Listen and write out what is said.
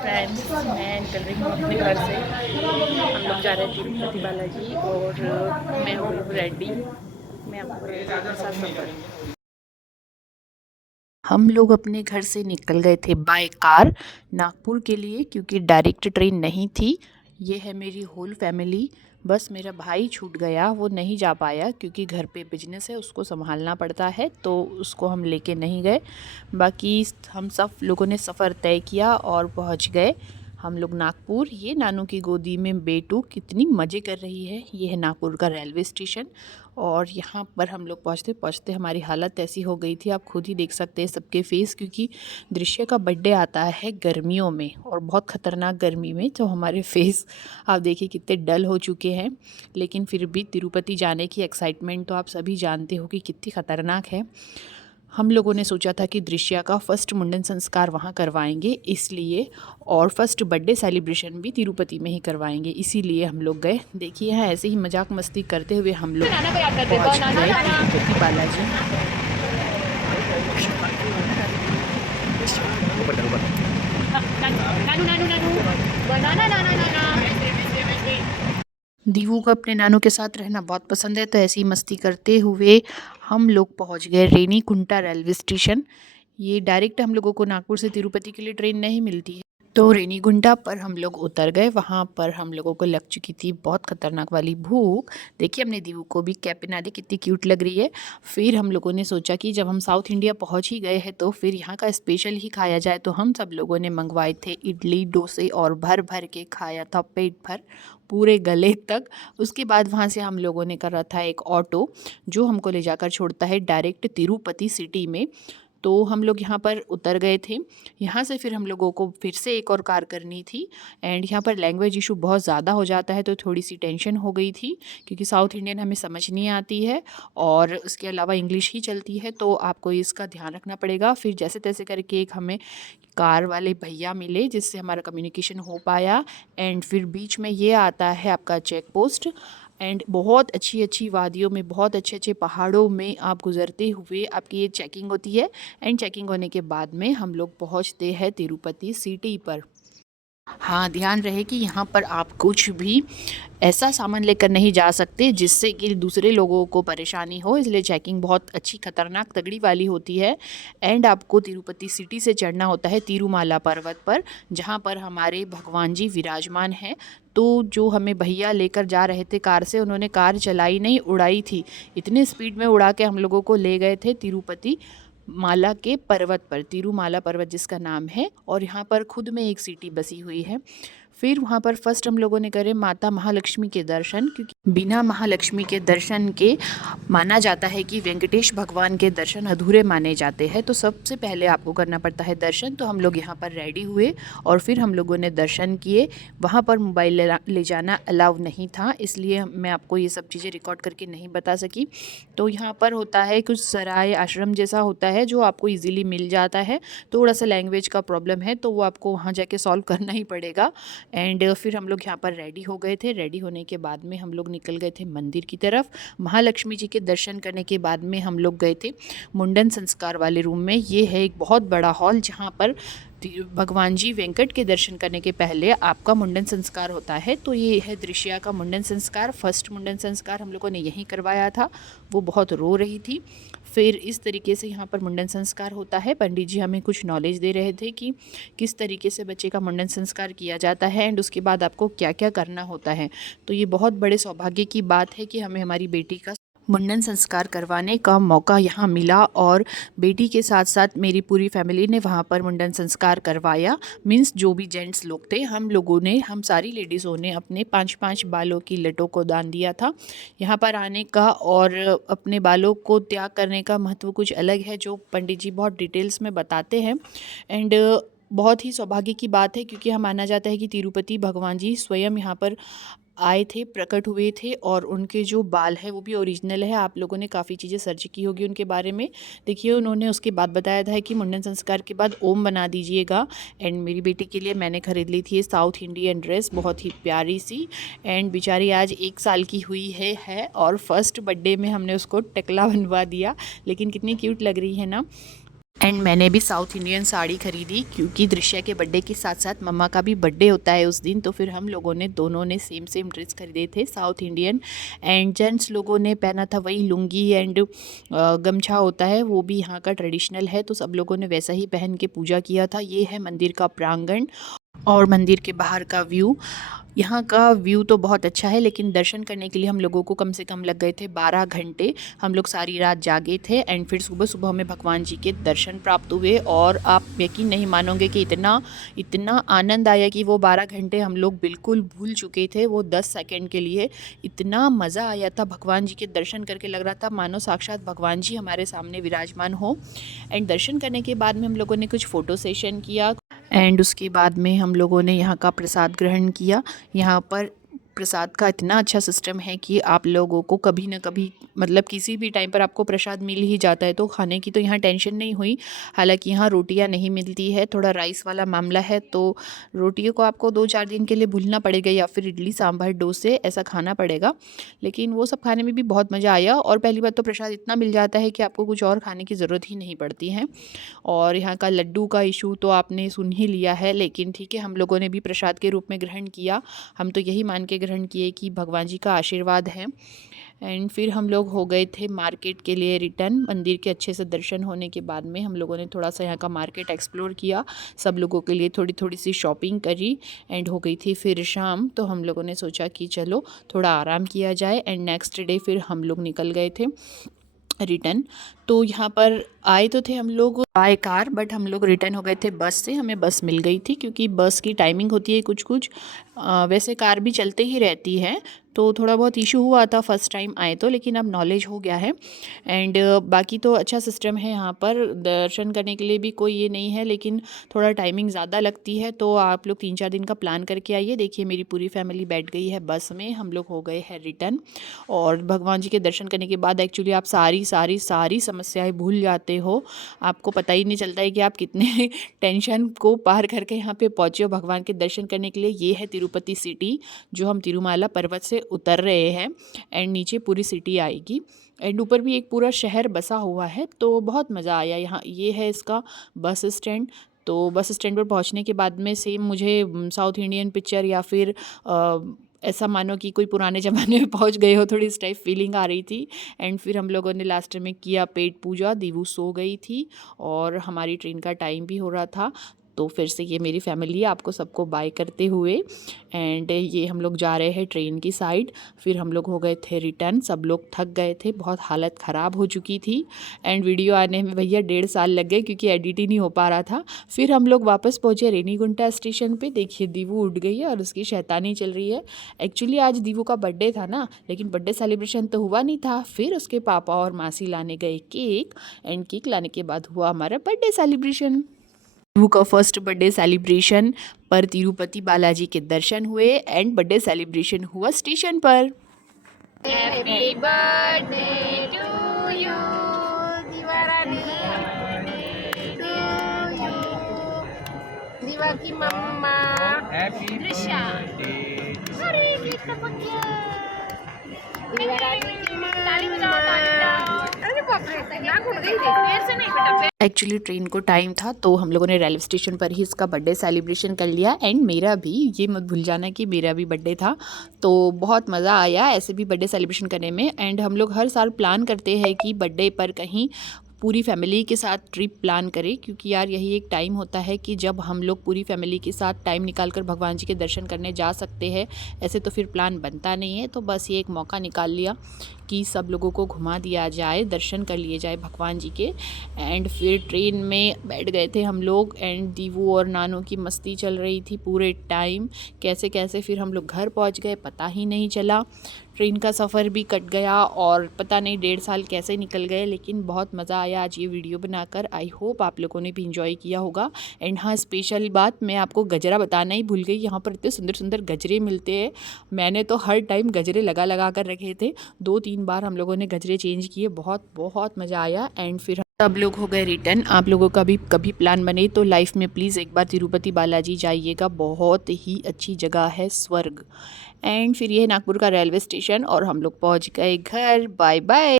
Friends, मैं निकल रही हूँ अपने घर से। हम लोग जा रहे हैं तिरुपति बालाजी और मैं हो गई हूँ रेडी। मैं आपको बताती हूँ मेरे साथ सफ़र। हम लोग अपने घर से निकल गए थे बाय कार नागपुर के लिए, क्योंकि डायरेक्ट ट्रेन नहीं थी। ये है मेरी होल फैमिली। बस मेरा भाई छूट गया, वो नहीं जा पाया क्योंकि घर पे बिजनेस है, उसको संभालना पड़ता है, तो उसको हम लेके नहीं गए। बाकी हम सब लोगों ने सफ़र तय किया और पहुंच गए हम लोग नागपुर। ये नानू की गोदी में बेटू कितनी मज़े कर रही है। ये है नागपुर का रेलवे स्टेशन और यहाँ पर हम लोग पहुँचते पहुँचते हमारी हालत ऐसी हो गई थी, आप खुद ही देख सकते हैं सबके फेस, क्योंकि दृश्य का बर्थडे आता है गर्मियों में और बहुत ख़तरनाक गर्मी में, तो हमारे फेस आप देखिए कितने डल हो चुके हैं। लेकिन फिर भी तिरुपति जाने की एक्साइटमेंट तो आप सभी जानते हो कि कितनी ख़तरनाक है। हम लोगों ने सोचा था कि दृश्या का फर्स्ट मुंडन संस्कार वहाँ करवाएंगे इसलिए, और फर्स्ट बर्थडे सेलिब्रेशन भी तिरुपति में ही करवाएंगे, इसीलिए हम लोग गए। देखिए यहाँ ऐसे ही मजाक मस्ती करते हुए हम लोग पहुँच गए तिरुपति बालाजी। दीवू को अपने नानू के साथ रहना बहुत पसंद है, तो ऐसी मस्ती करते हुए हम लोग पहुंच गए रेनीकुंटा रेलवे स्टेशन। ये डायरेक्ट हम लोगों को नागपुर से तिरुपति के लिए ट्रेन नहीं मिलती है, तो रेनीगुंडा पर हम लोग उतर गए। वहाँ पर हम लोगों को लग चुकी थी बहुत खतरनाक वाली भूख। देखिए हमने दीवू को भी कैप पहना दी, कितनी क्यूट लग रही है। फिर हम लोगों ने सोचा कि जब हम साउथ इंडिया पहुँच ही गए हैं तो फिर यहाँ का स्पेशल ही खाया जाए, तो हम सब लोगों ने मंगवाए थे इडली डोसे और भर भर के खाया था पेट भर, पूरे गले तक। उसके बाद वहाँ से हम लोगों ने करा था एक ऑटो जो हमको ले जाकर छोड़ता है डायरेक्ट तिरुपति सिटी में। तो हम लोग यहाँ पर उतर गए थे। यहाँ से फिर हम लोगों को फिर से एक और कार करनी थी, एंड यहाँ पर लैंग्वेज इशू बहुत ज़्यादा हो जाता है, तो थोड़ी सी टेंशन हो गई थी क्योंकि साउथ इंडियन हमें समझ नहीं आती है और उसके अलावा इंग्लिश ही चलती है, तो आपको इसका ध्यान रखना पड़ेगा। फिर जैसे तैसे करके एक हमें कार वाले भैया मिले जिससे हमारा कम्युनिकेशन हो पाया। एंड फिर बीच में ये आता है आपका चेक पोस्ट, एंड बहुत अच्छी अच्छी वादियों में, बहुत अच्छे अच्छे पहाड़ों में आप गुजरते हुए आपकी ये चेकिंग होती है। एंड चेकिंग होने के बाद में हम लोग पहुंचते हैं तिरुपति सिटी पर। हाँ, ध्यान रहे कि यहाँ पर आप कुछ भी ऐसा सामान लेकर नहीं जा सकते जिससे कि दूसरे लोगों को परेशानी हो, इसलिए चेकिंग बहुत अच्छी खतरनाक तगड़ी वाली होती है। एंड आपको तिरुपति सिटी से चढ़ना होता है तिरुमाला पर्वत पर, जहाँ पर हमारे भगवान जी विराजमान हैं। तो जो हमें भैया लेकर जा रहे थे कार से, उन्होंने कार चलाई नहीं, उड़ाई थी। इतने स्पीड में उड़ा के हम लोगों को ले गए थे तिरुपति माला के पर्वत पर, तिरुमाला पर्वत जिसका नाम है, और यहाँ पर खुद में एक सिटी बसी हुई है। फिर वहाँ पर फर्स्ट हम लोगों ने करे माता महालक्ष्मी के दर्शन, क्योंकि बिना महालक्ष्मी के दर्शन के माना जाता है कि वेंकटेश भगवान के दर्शन अधूरे माने जाते हैं, तो सबसे पहले आपको करना पड़ता है दर्शन। तो हम लोग यहाँ पर रेडी हुए और फिर हम लोगों ने दर्शन किए। वहाँ पर मोबाइल ले जाना अलाउ नहीं था, इसलिए मैं आपको ये सब चीज़ें रिकॉर्ड करके नहीं बता सकी। तो यहाँ पर होता है कुछ सराय आश्रम जैसा होता है जो आपको ईजिली मिल जाता है। थोड़ा सा लैंग्वेज का प्रॉब्लम है तो वो आपको वहाँ जाके सॉल्व करना ही पड़ेगा। एंड फिर हम लोग यहाँ पर रेडी हो गए थे। रेडी होने के बाद में हम लोग निकल गए थे मंदिर की तरफ। महालक्ष्मी जी के दर्शन करने के बाद में हम लोग गए थे मुंडन संस्कार वाले रूम में। ये है एक बहुत बड़ा हॉल जहाँ पर भगवान जी वेंकट के दर्शन करने के पहले आपका मुंडन संस्कार होता है। तो ये है दृश्या का मुंडन संस्कार। फर्स्ट मुंडन संस्कार हम लोगों ने यहीं करवाया था। वो बहुत रो रही थी। फिर इस तरीके से यहाँ पर मुंडन संस्कार होता है। पंडित जी हमें कुछ नॉलेज दे रहे थे कि किस तरीके से बच्चे का मुंडन संस्कार किया जाता है एंड उसके बाद आपको क्या क्या करना होता है। तो ये बहुत बड़े सौभाग्य की बात है कि हमें हमारी बेटी का मुंडन संस्कार करवाने का मौका यहाँ मिला, और बेटी के साथ साथ मेरी पूरी फैमिली ने वहाँ पर मुंडन संस्कार करवाया। मीन्स जो भी जेंट्स लोग थे, हम सारी लेडीज़ों ने अपने 5-5 बालों की लटों को दान दिया था। यहाँ पर आने का और अपने बालों को त्याग करने का महत्व कुछ अलग है, जो पंडित जी बहुत डिटेल्स में बताते हैं। एंड बहुत ही सौभाग्य की बात है क्योंकि हम माना जाता है कि तिरुपति भगवान जी स्वयं यहाँ पर आए थे, प्रकट हुए थे, और उनके जो बाल है वो भी ओरिजिनल है। आप लोगों ने काफ़ी चीज़ें सर्च की होगी उनके बारे में। देखिए उन्होंने उसके बाद बताया था कि मुंडन संस्कार के बाद ओम बना दीजिएगा। एंड मेरी बेटी के लिए मैंने ख़रीद ली थी साउथ इंडियन ड्रेस, बहुत ही प्यारी सी। एंड बेचारी आज 1 साल की हुई है और फर्स्ट बर्थडे में हमने उसको टकला बनवा दिया, लेकिन कितनी क्यूट लग रही है ना। एंड मैंने भी साउथ इंडियन साड़ी खरीदी क्योंकि दृश्या के बर्थडे के साथ साथ मम्मा का भी बर्थडे होता है उस दिन, तो फिर हम लोगों ने दोनों ने सेम ड्रेस खरीदे थे साउथ इंडियन। एंड जेंट्स लोगों ने पहना था वही लुंगी एंड गमछा होता है, वो भी यहाँ का ट्रेडिशनल है, तो सब लोगों ने वैसा ही पहन के पूजा किया था। ये है मंदिर का प्रांगण और मंदिर के बाहर का व्यू। यहाँ का व्यू तो बहुत अच्छा है, लेकिन दर्शन करने के लिए हम लोगों को कम से कम लग गए थे 12 घंटे। हम लोग सारी रात जागे थे एंड फिर सुबह सुबह हमें भगवान जी के दर्शन प्राप्त हुए। और आप यकीन नहीं मानोगे कि इतना आनंद आया कि वो 12 घंटे हम लोग बिल्कुल भूल चुके थे। वो 10 सेकेंड के लिए इतना मज़ा आया था भगवान जी के दर्शन करके, लग रहा था मानो साक्षात भगवान जी हमारे सामने विराजमान हो। एंड दर्शन करने के बाद में हम लोगों ने कुछ फ़ोटो सेशन किया एंड उसके बाद में हम लोगों ने यहाँ का प्रसाद ग्रहण किया। यहाँ पर प्रसाद का इतना अच्छा सिस्टम है कि आप लोगों को कभी ना कभी मतलब किसी भी टाइम पर आपको प्रसाद मिल ही जाता है, तो खाने की तो यहाँ टेंशन नहीं हुई। हालांकि यहाँ रोटियाँ नहीं मिलती है, थोड़ा राइस वाला मामला है, तो रोटियों को आपको 2-4 दिन के लिए भूलना पड़ेगा या फिर इडली सांभर डोसे ऐसा खाना पड़ेगा। लेकिन वो सब खाने में भी बहुत मज़ा आया। और पहली बात तो प्रसाद इतना मिल जाता है कि आपको कुछ और खाने की ज़रूरत ही नहीं पड़ती है। और यहाँ का लड्डू का इशू तो आपने सुन ही लिया है, लेकिन ठीक है, हम लोगों ने भी प्रसाद के रूप में ग्रहण किया। हम तो यही मान के ग्रहण किए कि भगवान जी का आशीर्वाद है। एंड फिर हम लोग हो गए थे मार्केट के लिए रिटर्न। मंदिर के अच्छे से दर्शन होने के बाद में हम लोगों ने थोड़ा सा यहाँ का मार्केट एक्सप्लोर किया, सब लोगों के लिए थोड़ी थोड़ी सी शॉपिंग करी। एंड हो गई थी फिर शाम, तो हम लोगों ने सोचा कि चलो थोड़ा आराम किया जाए। एंड नेक्स्ट डे फिर हम लोग निकल गए थे रिटर्न। तो यहाँ पर आए तो थे हम लोग बाय कार, बट हम लोग रिटर्न हो गए थे बस से। हमें बस मिल गई थी क्योंकि बस की टाइमिंग होती है कुछ कुछ, वैसे कार भी चलते ही रहती है, तो थोड़ा बहुत इशू हुआ था फर्स्ट टाइम आए तो, लेकिन अब नॉलेज हो गया है। एंड बाकी तो अच्छा सिस्टम है यहाँ पर, दर्शन करने के लिए भी कोई ये नहीं है, लेकिन थोड़ा टाइमिंग ज़्यादा लगती है। तो आप लोग 3-4 दिन का प्लान करके आइए। देखिए मेरी पूरी फैमिली बैठ गई है बस में, हम लोग हो गए हैं रिटर्न। और भगवान जी के दर्शन करने के बाद एक्चुअली आप सारी समस्याएं भूल जाते हो। आपको पता ही नहीं चलता है कि आप कितने टेंशन को पार करके यहाँ पे पहुँचे हो भगवान के दर्शन करने के लिए। ये है तिरुपति सिटी, जो हम तिरुमाला पर्वत से उतर रहे हैं। एंड नीचे पूरी सिटी आएगी एंड ऊपर भी एक पूरा शहर बसा हुआ है, तो बहुत मज़ा आया यहाँ। ये है इसका बस स्टैंड। तो बस स्टैंड पर पहुँचने के बाद में सेम मुझे साउथ इंडियन पिक्चर या फिर ऐसा मानो कि कोई पुराने ज़माने में पहुंच गए हो, थोड़ी इस टाइप फीलिंग आ रही थी। एंड फिर हम लोगों ने लास्ट में किया पेट पूजा। दीवू सो गई थी और हमारी ट्रेन का टाइम भी हो रहा था। तो फिर से ये मेरी फैमिली आपको सबको बाय करते हुए एंड ये हम लोग जा रहे हैं ट्रेन की साइड। फिर हम लोग हो गए थे रिटर्न, सब लोग थक गए थे, बहुत हालत ख़राब हो चुकी थी। एंड वीडियो आने में भैया 1.5 साल लग गए क्योंकि एडिट ही नहीं हो पा रहा था। फिर हम लोग वापस पहुँचे रेनीगुंटा स्टेशन पे। देखिए दीवू उठ गई है और उसकी शैतानी चल रही है। एक्चुअली आज दीवू का बर्थडे था ना, लेकिन बर्थडे सेलिब्रेशन तो हुआ नहीं था। फिर उसके पापा और मासी लाने गए केक एंड केक लाने के बाद हुआ हमारा बर्थडे सेलिब्रेशन। दीवू का फर्स्ट बर्थडे सेलिब्रेशन पर तिरुपति बालाजी के दर्शन हुए एंड बर्थडे सेलिब्रेशन हुआ स्टेशन पर। हैप्पी बर्थडे टू यू दीवारानी, टू यू दीवा की मम्मा दृश्या, अरे कितना पक्का दीवारानी की मम्मा, ताली बजाओ ताली बजाओ। अरे बाप रे, क्या घुट गई देख, पैर से नहीं बेटा। एक्चुअली ट्रेन को टाइम था, तो हम लोगों ने रेलवे स्टेशन पर ही इसका बर्थडे सेलिब्रेशन कर लिया। एंड मेरा भी, ये मत भूल जाना कि मेरा भी बर्थडे था, तो बहुत मज़ा आया ऐसे भी बर्थडे सेलिब्रेशन करने में। एंड हम लोग हर साल प्लान करते हैं कि बर्थडे पर कहीं पूरी फैमिली के साथ ट्रिप प्लान करें, क्योंकि यार यही एक टाइम होता है कि जब हम लोग पूरी फैमिली के साथ टाइम निकाल कर भगवान जी के दर्शन करने जा सकते हैं। ऐसे तो फिर प्लान बनता नहीं है, तो बस ये एक मौका निकाल लिया कि सब लोगों को घुमा दिया जाए, दर्शन कर लिए जाए भगवान जी के। एंड फिर ट्रेन में बैठ गए थे हम लोग एंड दीवू और नानू की मस्ती चल रही थी पूरे टाइम। कैसे कैसे फिर हम लोग घर पहुंच गए पता ही नहीं चला। ट्रेन का सफ़र भी कट गया और पता नहीं 1.5 साल कैसे निकल गए, लेकिन बहुत मज़ा आया आज ये वीडियो बनाकर। आई होप आप लोगों ने भी इंजॉय किया होगा। एंड हाँ, स्पेशल बात मैं आपको गजरा बताना ही भूल गई। यहाँ पर इतने सुंदर सुंदर गजरे मिलते हैं। मैंने तो हर टाइम गजरे लगा कर रखे थे, 2-3 बार हम लोगों ने गजरे चेंज किए। बहुत बहुत मज़ा आया। एंड फिर सब लोग हो गए रिटर्न। आप लोगों का भी कभी प्लान बने तो लाइफ में प्लीज़ एक बार तिरुपति बालाजी जाइएगा, बहुत ही अच्छी जगह है, स्वर्ग। एंड फिर ये नागपुर का रेलवे स्टेशन और हम लोग पहुंच गए घर। Bye bye.